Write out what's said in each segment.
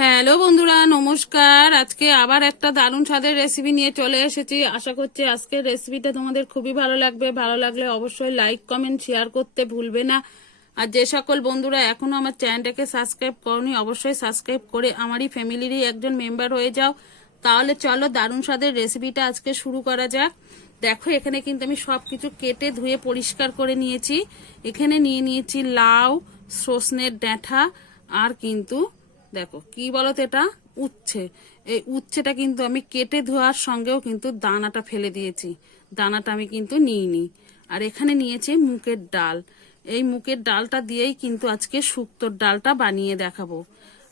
Hello বন্ধুরা, নমস্কার। আজকে আবার একটা দারুণ স্বাদের রেসিপি নিয়ে চলে এসেছি। আশা করছি আজকের রেসিপিটা তোমাদের খুবই ভালো লাগবে। ভালো লাগলে অবশ্যই লাইক কমেন্ট শেয়ার করতে ভুলবে না। আর যে সকল বন্ধুরা এখনও আমার চ্যানেলটাকে সাবস্ক্রাইব করনি, অবশ্যই সাবস্ক্রাইব করে আমারই ফ্যামিলিরই একজন মেম্বার হয়ে যাও। তাহলে চলো দারুণ স্বাদের রেসিপিটা আজকে শুরু করা যাক। দেখো, এখানে কিন্তু আমি সবকিছু কেটে ধুয়ে পরিষ্কার করে নিয়েছি। এখানে নিয়ে নিয়েছি লাউ সজনের ডাঁটা আর কিন্তু দেখো, কি বলতো এটা? উচ্ছে। এই উচ্ছেটা কিন্তু আমি কেটে ধোয়ার সঙ্গেও কিন্তু দানাটা ফেলে দিয়েছি। দানাটা আমি কিন্তু নিইনি। আর এখানে নিয়েছি মুগের ডাল। এই মুগের ডালটা দিয়েই কিন্তু আজকে শুক্তোর ডালটা বানিয়ে দেখাবো।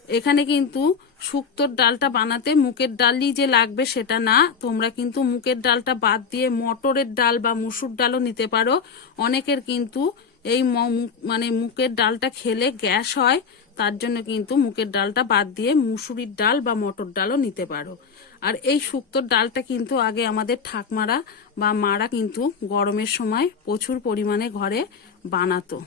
এখানে কিন্তু শুক্তোর ডালটা বানাতে মুগের ডালই যে লাগবে সেটা না। তোমরা কিন্তু মুগের ডালটা বাদ দিয়ে মটরের ডাল বা মুসুর ডালও নিতে পারো। অনেকের কিন্তু এই মানে মুগের ডালটা খেলে গ্যাস হয়। তার জন্য কিন্তু মুখের ডালটা বাদ দিয়ে মুসুরির ডাল বা মটর ডালও নিতে পারো। আর এই শুক্তোর ডালটা কিন্তু আগে আমাদের ঠাকমারা বা মারা কিন্তু গরমের সময় প্রচুর পরিমাণে ঘরে বানাতো।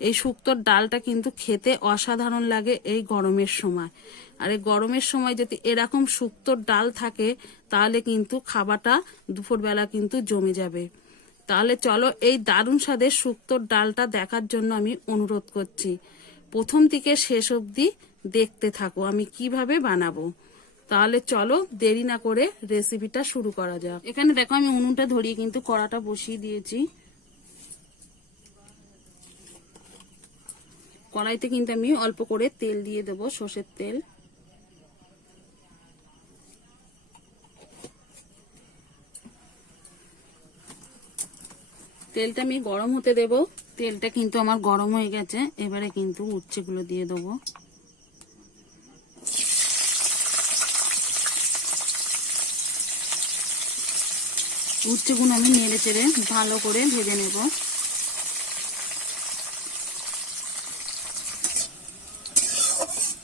এই শুক্তোর ডালটা কিন্তু খেতে অসাধারণ লাগে এই গরমের সময়। আর এই গরমের সময় যদি এরকম শুক্তোর ডাল থাকে, তাহলে কিন্তু খাবারটা দুপুরবেলা কিন্তু জমে যাবে। তাহলে চলো এই দারুণ স্বাদের শুক্তোর ডালটা দেখার জন্য আমি অনুরোধ করছি। প্রথম থেকে শেষ অবধি দেখতে থাকো, আমি কীভাবে বানাবো। তাহলে চলো দেরি না করে রেসিপিটা শুরু করা যাক। এখানে দেখো আমি উনুনটা ধরিয়ে কিন্তু কড়াটা বসিয়ে দিয়েছি। কড়াইতে কিন্তু আমি অল্প করে তেল দিয়ে দেবো, সর্ষের তেল। তেলটা আমি গরম হতে দেব। তেলটা কিন্তু আমার গরম হয়ে গেছে। এবারে কিন্তু উচ্ছেগুলো দিয়ে দেবো। উচ্ছেগুলো আমি নেড়ে চেড়ে ভালো করে ভেজে নেব।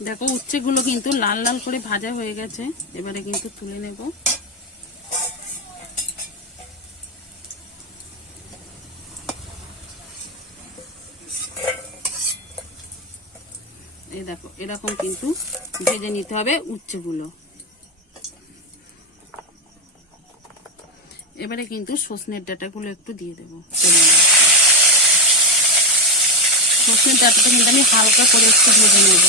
দেখো, উচ্ছেগুলো কিন্তু লাল লাল করে ভাজা হয়ে গেছে। এবারে কিন্তু তুলে নেব এই দেখো এরকম কিন্তু ভেজে নিতে হবে উচ্ছেগুলো এবারে কিন্তু সজনের ডাটাগুলো একটু দিয়ে দেবো। সজনের ডাটাটা কিন্তু আমি হালকা করে একটু ভেজে নেব।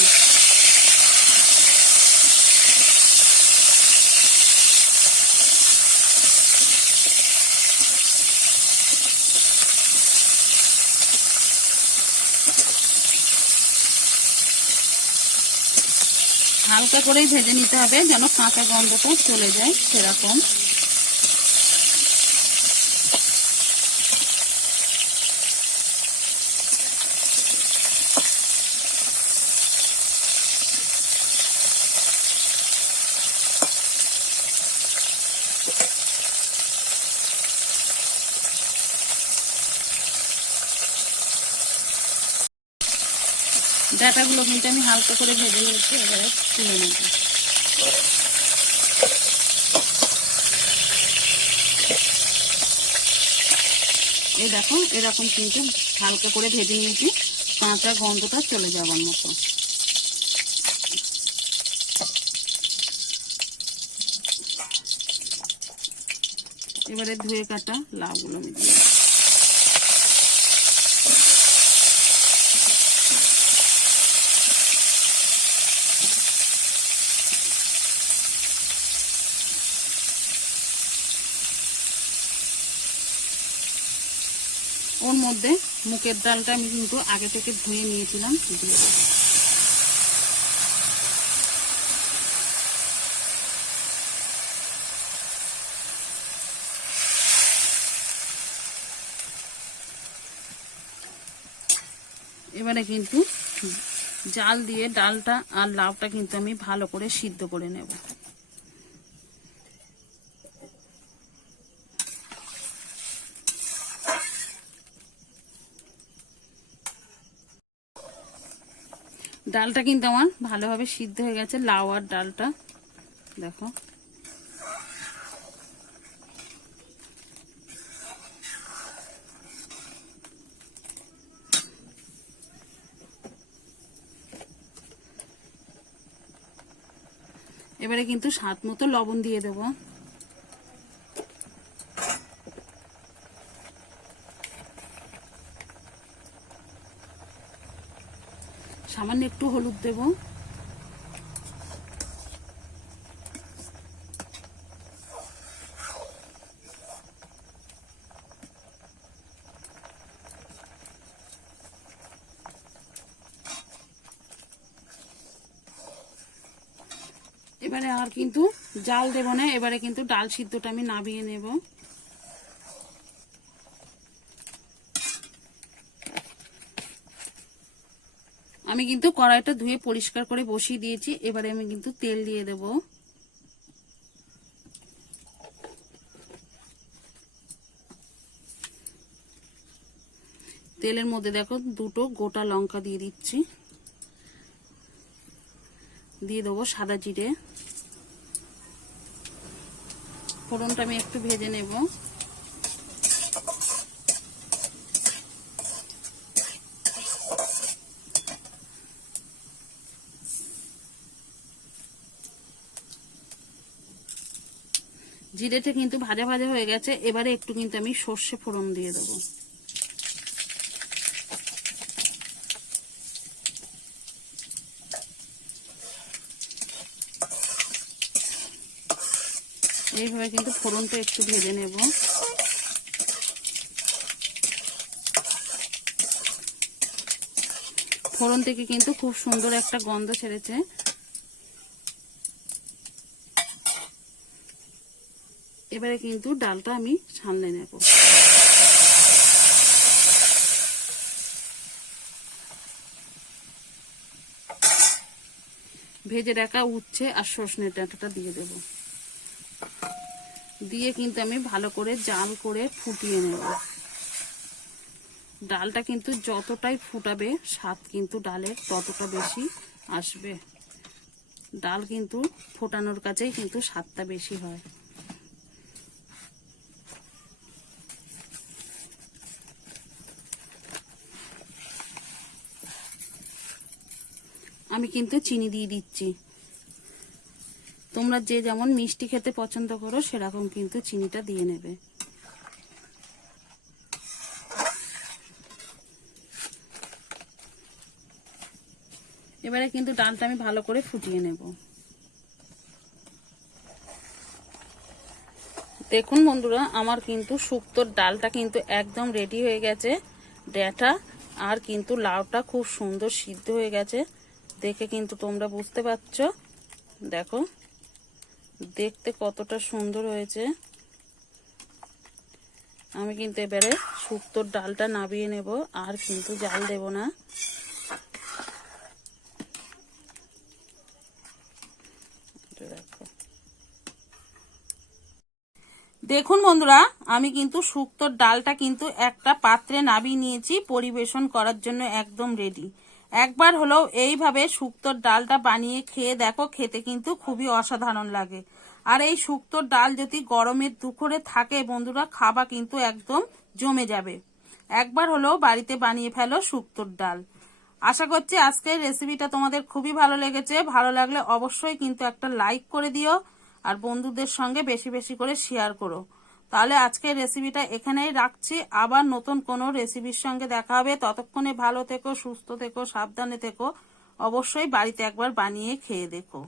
হালকা করেই ভেজে নিতে হবে যেন কাঁচা গন্ধটা চলে যায় সেরকম। ডাটাগুলো কিন্তু আমি হালকা করে ভেজে নিয়েছি, এবারে তুলে নেব। এই দেখো, এরকম কিন্তু হালকা করে ভেজে নিয়েছি, কাঁচা গন্ধটা চলে যাবার মতো। এবারে ধুয়ে কাটা লাউগুলো আমি দিয়ে ওর মধ্যে মুখের ডালটা আমি কিন্তু আগে থেকে ধুয়ে নিয়েছিলাম। এবারে কিন্তু জাল দিয়ে ডালটা আর লাউটা কিন্তু আমি ভালো করে সিদ্ধ করে নেব। ডালটা কিন্তু আমার ভালোভাবে সিদ্ধ হয়ে গেছে, লাউ আর ডালটা। দেখো। এবারে কিন্তু স্বাদ মতো লবণ দিয়ে দেবো। সামান্য একটু হলুদ দেব। এবারে আর কিন্তু জাল দেব না, এবারে কিন্তু ডাল সিদ্ধটা আমি নাবিয়ে নেব। আমি কিন্তু কড়াইটা ধুয়ে পরিষ্কার করে বসিয়ে দিয়েছি। এবারে আমি কিন্তু তেল দিয়ে দেব। তেলের মধ্যে দেখো দুটো গোটা লঙ্কা দিয়ে দিচ্ছি। দিয়ে দেবো সাদা জিরে। ফোড়নটা আমি একটু ভেজে নেব। জিরেটা কিন্তু ভাজা ভাজা হয়ে গেছে, এবারে একটু কিন্তু আমি সর্ষে ফোড়ন দিয়ে দেবো। এইভাবে কিন্তু ফোড়নটা একটু ভেজে নেব। ফোড়ন থেকে কিন্তু খুব সুন্দর একটা গন্ধ ছেড়েছে। এবারে কিন্তু ডালটা আমি সামলে নেব। ভেজে রাখা উচ্ছে আর সর্ষে ডাঁটাটা দিয়ে দেব। দিয়ে কিন্তু আমি ভালো করে জাল করে ফুটিয়ে নেব। ডালটা কিন্তু যতটাই ফুটাবে, স্বাদ কিন্তু ডালের ততটা বেশি আসবে। ডাল কিন্তু ফোটানোর কাছেই কিন্তু স্বাদটা বেশি হয়। আমি কিন্তু চিনি দিয়ে দিচ্ছি। তোমরা যে যেমন মিষ্টি খেতে পছন্দ করো, সেরকম কিন্তু চিনিটা দিয়ে নেবে। এবারে কিন্তু ডালটা আমি ভালো করে ফুটিয়ে নেব। দেখুন বন্ধুরা, আমার কিন্তু শুক্তোর ডালটা কিন্তু একদম রেডি হয়ে গেছে। ডেটা আর কিন্তু লাউটা খুব সুন্দর সিদ্ধ হয়ে গেছে। দেখে কিন্তু তোমরা বুঝতে পারছ। দেখো, দেখতে কতটা সুন্দর হয়েছে। আমি কিন্তু এবারে শুক্তোর ডালটা নাবিয়ে নেব, আর কিন্তু জাল দেব না। দেখুন বন্ধুরা, আমি কিন্তু শুক্তোর ডালটা কিন্তু একটা পাত্রে নাবিয়ে নিয়েছি, পরিবেশন করার জন্য একদম রেডি একবার হলেও এইভাবে শুক্তোর ডালটা বানিয়ে খেয়ে দেখো, খেতে কিন্তু খুবই অসাধারণ লাগে। আর এই শুক্তোর ডাল যদি গরমের দুপুরে থাকে, বন্ধুরা খাবা কিন্তু একদম জমে যাবে। একবার হলেও বাড়িতে বানিয়ে ফেলো শুক্তোর ডাল। আশা করছি আজকের রেসিপিটা তোমাদের খুবই ভালো লেগেছে। ভালো লাগলে অবশ্যই কিন্তু একটা লাইক করে দিও, আর বন্ধুদের সঙ্গে বেশি বেশি করে শেয়ার করো। তাহলে আজকের রেসিপিটা এখানেই রাখছি। আবার নতুন কোনো রেসিপির সঙ্গে দেখা হবে। ততক্ষণে ভালো থেকো, সুস্থ থেকো, সাবধানে থেকো। অবশ্যই বাড়িতে একবার বানিয়ে খেয়ে দেখো।